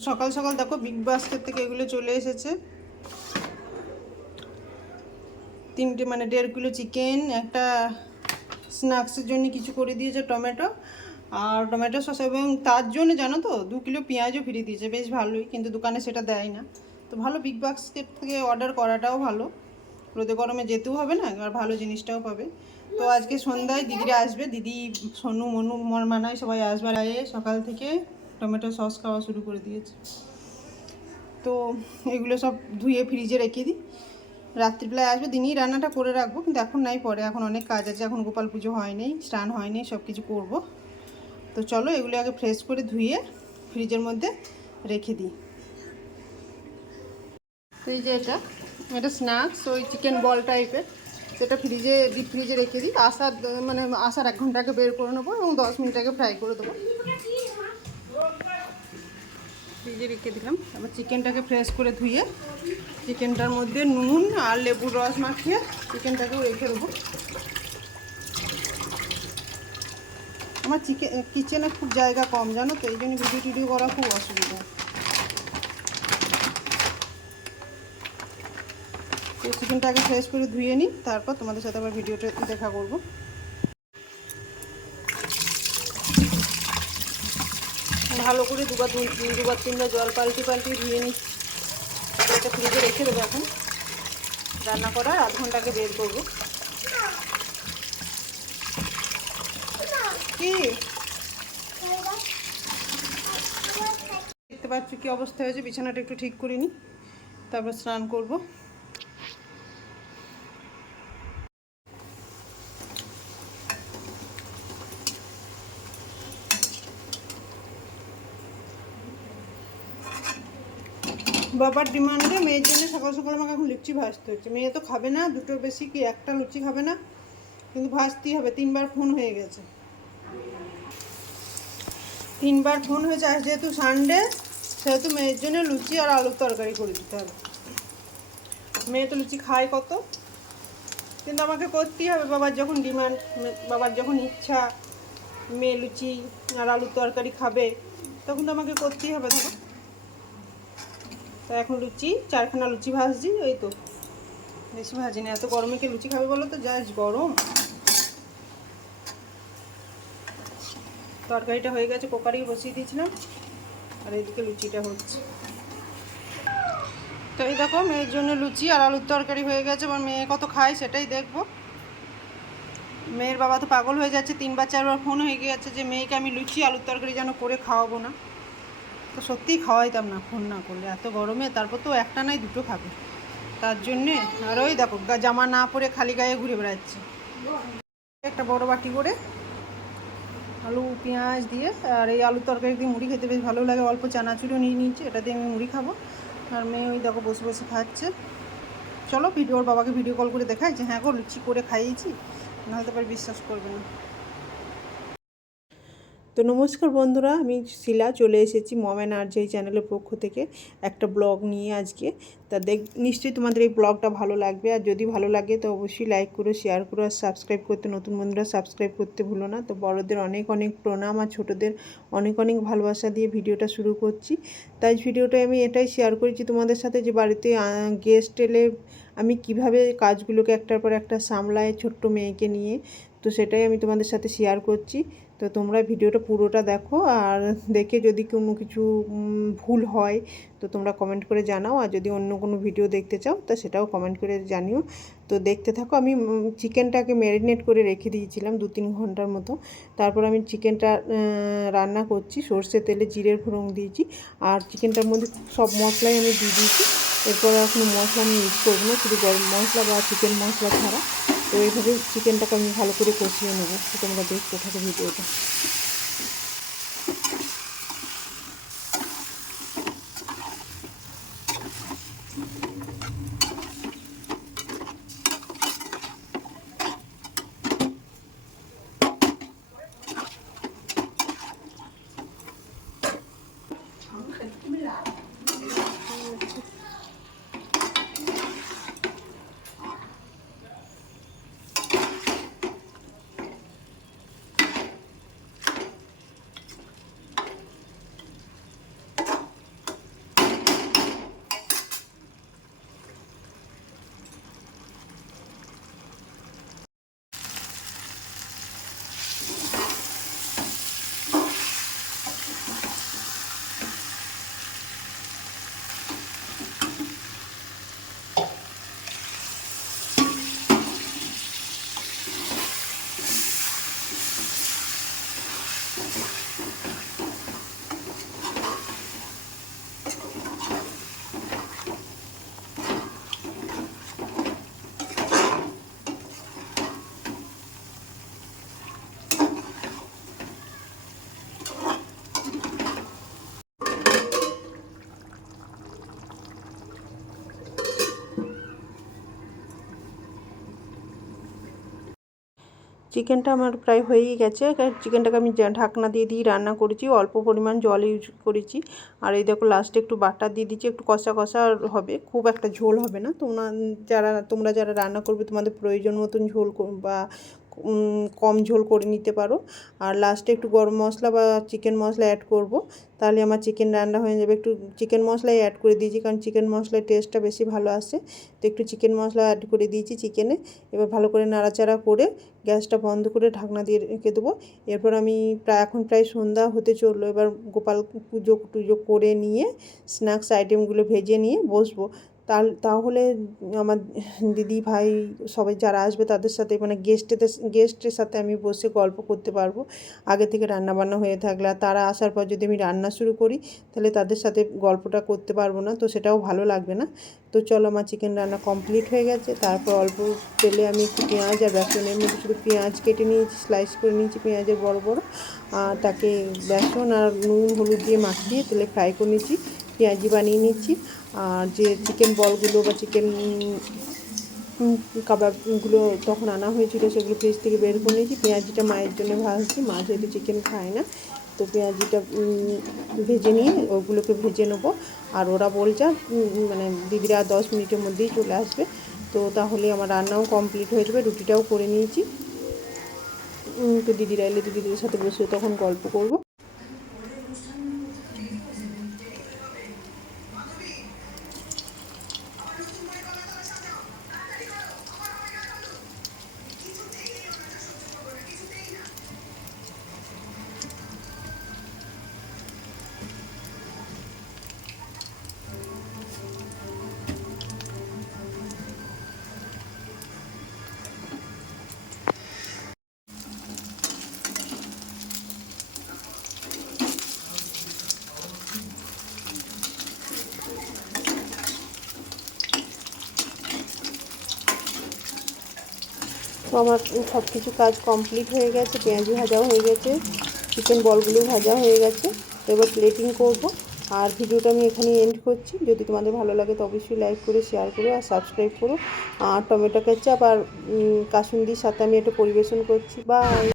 সকাল সকাল দেখো বিগ বাস্কেট থেকে এগুলো চলে এসেছে। তিনটে মানে দেড় কিলো চিকেন একটা স্ন্যাক্সের জন্য কিছু করে দিয়েছে টমেটো। আর টমেটো সস এবং তার জন্য জানো তো, দু কিলো পেঁয়াজও ফিরিয়ে দিয়েছে, বেশ ভালোই, কিন্তু দোকানে সেটা দেয় না। তো ভালো বিগ বাস্কেট থেকে অর্ডার করাটাও ভালো। রোদে গরমে যেতেও হবে না আর ভালো জিনিসটাও পাবে। তো আজকে সন্ধ্যায় দিদিরা আসবে, দিদি, সোনু, মনু মর মানায় সবাই আসবার আগে সকাল থেকে। টমেটো সস খাওয়া শুরু করে দিয়েছে। তো এগুলো সব ধুয়ে ফ্রিজে রেখে দিই। রাত্রিবেলায় আসবে, দিনই রান্নাটা করে রাখব, কিন্তু এখন নাই, পরে এখন অনেক কাজ আছে, এখন গোপাল পুজো হয়নি স্নান হয়নি সব কিছু করব। তো চলো এগুলো আগে ফ্রেশ করে ধুয়ে ফ্রিজের মধ্যে রেখে দিই। তো এই যে এটা এটা স্ন্যাক্স ওই চিকেন বল টাইপের সেটা ফ্রিজে ডিপ ফ্রিজে রেখে দিই। আসার মানে আসার এক ঘণ্টা আগে বের করে নেব এবং দশ মিনিট আগে ফ্রাই করে দেবো। ফ্রিজে রেখে দিলাম। তারপর চিকেনটাকে ফ্রেশ করে ধুয়ে চিকেনটার মধ্যে নুন আর লেবুর রস মাখিয়ে চিকেনটাকেও রেখে দেবো। আমার চিকেন কিচেনে খুব জায়গা কম, জানো তো? এই জন্য ভিডিও টিডিও করা খুব অসুবিধা। তো চিকেনটাকে ফ্রেশ করে ধুয়ে নিই, তারপর তোমাদের সাথে আবার ভিডিওটা দেখা করব। ভালো করে দুবার দুবার তিনবার জল পাল্টি পাল্টি ধুয়ে নিই এটা ফ্রিজে রেখে দেবো এখন। রান্না করার আধ ঘন্টাকে বের করব। কি? দেখতে পাচ্ছ কি অবস্থা হয়েছে? বিছানাটা একটু ঠিক করে নিই। তারপর স্নান করব। বাবার ডিমান্ডে মেয়ের জন্য সকাল সকাল আমাকে এখন লুচি ভাজতে হচ্ছে। মেয়ে তো খাবে না দুটোর বেশি কি একটা লুচি খাবে না, কিন্তু ভাজতেই হবে, তিনবার ফোন হয়ে গেছে। তিনবার ফোন হয়েছে আজ যেহেতু সানডে সেহেতু মেয়ের জন্য লুচি আর আলুর তরকারি করে দিতে হবে। মেয়ে তো লুচি খায় কত, কিন্তু আমাকে করতেই হবে, বাবার যখন ডিমান্ড, বাবার যখন ইচ্ছা, মেয়ে লুচি আর আলুর তরকারি খাবে, তখন তো আমাকে করতেই হবে, দেখো। তা এখন লুচি, চারখানা লুচি ভাজছি ওই তো। বেশি ভাজি না, এত গরমে কি লুচি খাবে বলো তো? যা গরম। তরকারিটা হয়ে গেছে কুকারেই বসিয়ে দিয়েছিলাম, আর এদিকে লুচিটা হচ্ছে। তো এই দেখো, মেয়ের জন্য লুচি আর আলুর তরকারি হয়ে গেছে এবার মেয়ে কত খায় সেটাই দেখব। মেয়ের বাবা তো পাগল হয়ে যাচ্ছে, তিনবার চারবার ফোন হয়ে গেছে যে, মেয়েকে আমি লুচি, আলুর তরকারি যেন করে খাওয়াবো না। তো সত্যিই খাওয়াইতাম না, ফোন না করলে। এত গরমে তারপর তো একটা নাই দুটো খাবে। তার জন্যে আর ওই দেখো জামা না পরে খালি গায়ে ঘুরে বেড়াচ্ছে। একটা বড় বাটি করে আলু, পেঁয়াজ দিয়ে, আর এই আলুর তরকারি দিয়ে মুড়ি খেতে বেশ ভালো লাগে। অল্প চানাচুরও নিয়ে নিয়েছি, এটা দিয়ে আমি মুড়ি খাব। আর মেয়ে ওই দেখো বসে বসে খাচ্ছে। চলো, ভিডিওর বাবাকে ভিডিও কল করে দেখাই যে হ্যাঁ গো, লুচি করে খাইয়েছি। নাহলে তো বিশ্বাস করবে না। তো নমস্কার বন্ধুরা, আমি শিলা চলে এসেছি মমেন আর যে চ্যানেলের পক্ষ থেকে একটা ব্লগ নিয়ে আজকে। তা দেখ, নিশ্চয়ই তোমাদের এই ব্লগটা ভালো লাগবে, আর যদি ভালো লাগে তো অবশ্যই লাইক করো শেয়ার করো, আর সাবস্ক্রাইব করতে নতুন বন্ধুরা সাবস্ক্রাইব করতে ভুলো না। তো বড়দের অনেক অনেক প্রণাম, আর ছোটোদের অনেক অনেক ভালোবাসা দিয়ে ভিডিওটা শুরু করছি। তাই ভিডিওটা আমি এটাই শেয়ার করেছি তোমাদের সাথে যে বাড়িতে গেস্ট এলে আমি কীভাবে কাজগুলোকে একটার পর একটা সামলায় ছোট্ট মেয়েকে নিয়ে, তো সেটাই আমি তোমাদের সাথে শেয়ার করছি। তো তোমরা ভিডিওটা পুরোটা দেখো আর দেখে যদি কোনো কিছু ভুল হয়, তো তোমরা কমেন্ট করে জানাও। আর যদি অন্য কোনো ভিডিও দেখতে চাও, তা সেটাও কমেন্ট করে জানিও। তো দেখতে থাকো, আমি চিকেনটাকে ম্যারিনেট করে রেখে দিয়েছিলাম দু তিন ঘণ্টার মতো। তারপর আমি চিকেনটা রান্না করছি। সর্ষে তেলে জিরের ফোড়ন দিয়েছি। আর চিকেনটার মধ্যে সব মশলাই আমি দিয়ে দিয়েছি। এরপর কোনো মশলা আমি ইউজ করব না, শুধু গরম মশলা বা চিকেন মশলা ছাড়া। তো এইভাবে চিকেনটাকে আমি ভালো করে কষিয়ে নেব। তো তোমরা দেখতে থাকো ভিডিওটা চিকেনটা আমার প্রায় হয়েই গেছে। চিকেনটাকে আমি ঢাকনা দিয়ে দিয়ে রান্না করেছি। অল্প পরিমাণ জল ইউজ করেছি। আর এই দেখো লাস্টে একটু বাটার দিয়ে দিচ্ছি। একটু কষা কষা হবে। খুব একটা ঝোল হবে না। তোমরা যারা তোমরা যারা রান্না করবে, তোমাদের প্রয়োজন মতন ঝোল বা কম ঝোল করে নিতে পারো। আর লাস্টে একটু গরম মশলা বা চিকেন মশলা অ্যাড করব। তাহলে আমার চিকেন রান্না হয়ে যাবে। একটু চিকেন মশলাই অ্যাড করে দিয়েছি, কারণ চিকেন মশলার টেস্টটা বেশি ভালো আসে। তো একটু চিকেন মশলা অ্যাড করে দিয়েছি চিকেনে এবার ভালো করে নাড়াচাড়া করে গ্যাসটা বন্ধ করে ঢাকনা দিয়ে রেখে দেবো। এরপর আমি প্রায়, এখন প্রায় সন্ধ্যা হতে চলল। এবার গোপাল পুজো টুজো করে নিয়ে স্ন্যাক্স আইটেমগুলো ভেজে নিয়ে বসবো। তাহলে আমার দিদি ভাই সবাই যারা আসবে তাদের সাথে মানে গেস্টেদের গেস্টের সাথে আমি বসে গল্প করতে পারব। আগে থেকে রান্না বান্না হয়ে থাকলে আর তারা আসার পর যদি আমি রান্না শুরু করি, তাহলে তাদের সাথে গল্পটা করতে পারব না, তো সেটাও ভালো লাগবে না। তো চলো আমার চিকেন রান্না কমপ্লিট হয়ে গেছে, তারপর অল্প তেলে আমি একটু পেঁয়াজ আর বেসনের মধ্যে শুধু পেঁয়াজ কেটে নিয়েছি স্লাইস করে নিয়েছি পেঁয়াজের বড় বড়, আর তাকে বেসন আর নুন, হলুদ দিয়ে মাখিয়ে তেলে ফ্রাই করে নিয়েছি। পেঁয়াজি বানিয়ে নিচ্ছি। আর যে চিকেন বলগুলো বা চিকেন কাবাবগুলো তখন আনা হয়েছিল, সেগুলো ফ্রিজ থেকে বের করে নিয়েছি। পেঁয়াজিটা মায়ের জন্য ভাজছি, মা যেহেতু চিকেন খায় না, তো পেঁয়াজিটা ভেজে নিয়ে ওগুলোকে ভেজে নেব। আর ওরা বলছে মানে দিদিরা দশ মিনিটের মধ্যেই চলে আসবে। তো তাহলে আমার রান্নাও কমপ্লিট হয়ে যাবে, রুটিটাও করে নিয়েছি। তো দিদিরা এলে দিদিদের সাথে বসে তখন গল্প করব। আমার সব কিছু কাজ কমপ্লিট হয়ে গেছে, পেঁয়াজি ভাজাও হয়ে গেছে চিকেন বলগুলো ভাজা হয়ে গেছে। এবার প্লেটিং করব। আর ভিডিওটা আমি এখানে এন্ড করছি। যদি তোমাদের ভালো লাগে তো অবশ্যই লাইক করে শেয়ার করো আর সাবস্ক্রাইব করো। আর টমেটো কেচাপ আর কাসুন্দির সাথে আমি একটু পরিবেশন করছি। বাই